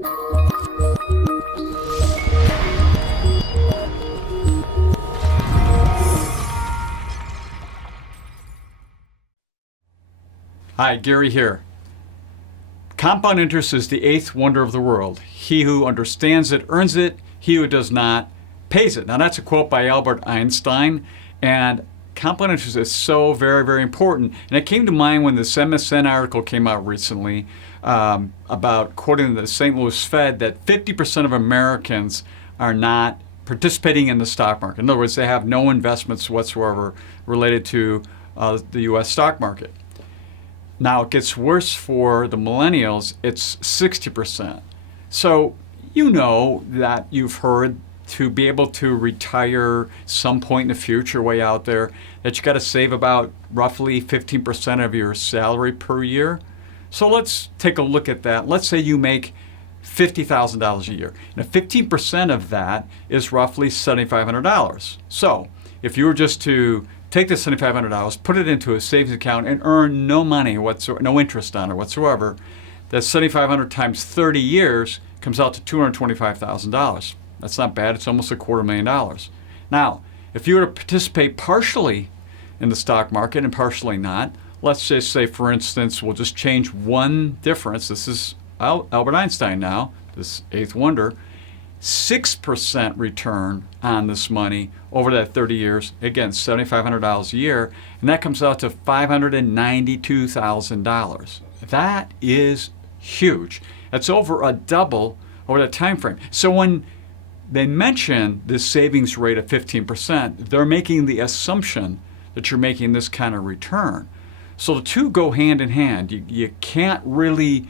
Hi, Gary here. Compound interest is the eighth wonder of the world. He who understands it earns it. He who does not pays it. Now that's a quote by Albert Einstein, and compound interest is so very, very important. And it came to mind when this MSN article came out recently about quoting the St. Louis Fed that 50% of Americans are not participating in the stock market. In other words, they have no investments whatsoever related to the U.S. stock market. Now it gets worse for the millennials, it's 60%. So you know that you've heard to be able to retire some point in the future, way out there, that you got to save about roughly 15% of your salary per year. So let's take a look at that. Let's say you make $50,000 a year. Now 15% of that is roughly $7,500. So if you were just to take this $7,500, put it into a savings account, and earn no money whatsoever, no interest on it whatsoever, that $7,500 times 30 years comes out to $225,000. That's not bad. It's almost $250,000. Now, if you were to participate partially in the stock market and partially not, let's just say, for instance, we'll just change one difference. This is Albert Einstein now, this eighth wonder. 6% return on this money over that 30 years, again, $7,500 a year, and that comes out to $592,000. That is huge. That's over a double over that time frame. So when they mention this savings rate of 15%, they're making the assumption that you're making this kind of return. So the two go hand in hand. You can't really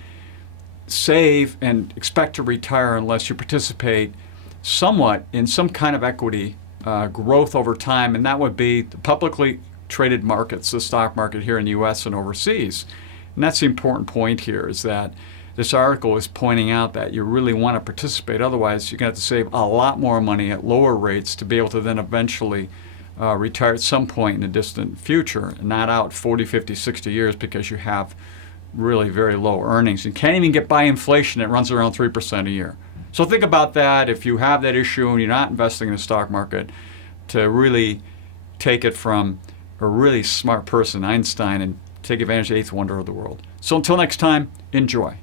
save and expect to retire unless you participate somewhat in some kind of equity growth over time, and that would be the publicly traded markets, the stock market here in the U.S. and overseas. And that's the important point here, is that this article is pointing out that you really want to participate. Otherwise, you're going to have to save a lot more money at lower rates to be able to then eventually retire at some point in the distant future, and not out 40, 50, 60 years because you have really very low earnings. You can't even get by inflation. It runs around 3% a year. So think about that if you have that issue and you're not investing in the stock market, to really take it from a really smart person, Einstein, and take advantage of the eighth wonder of the world. So until next time, enjoy.